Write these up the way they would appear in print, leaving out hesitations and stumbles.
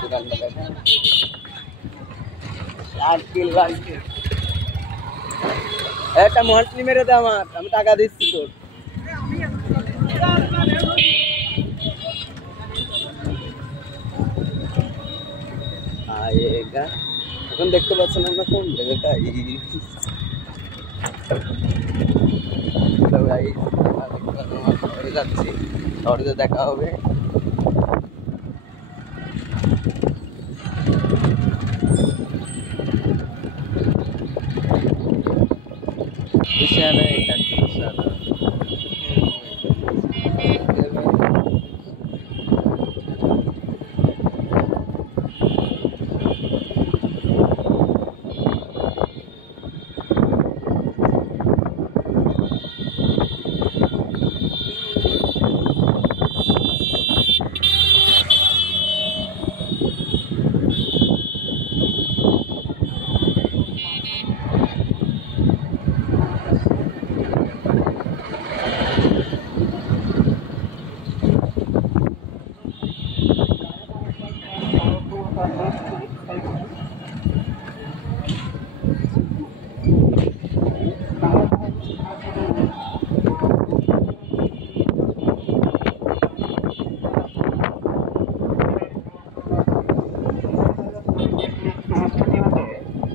দোকানটা দেখেন, সার্কেল লাগছে। একটা মহালটি মেরে দে আমার, আমি টাকা দিচ্ছি তোর। আয়েগা এখন দেখতে পাচ্ছেন আমরা কোন জায়গাটা যাচ্ছি, শহরে দেখা হবে।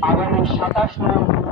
আগামী 27 নভেম্বর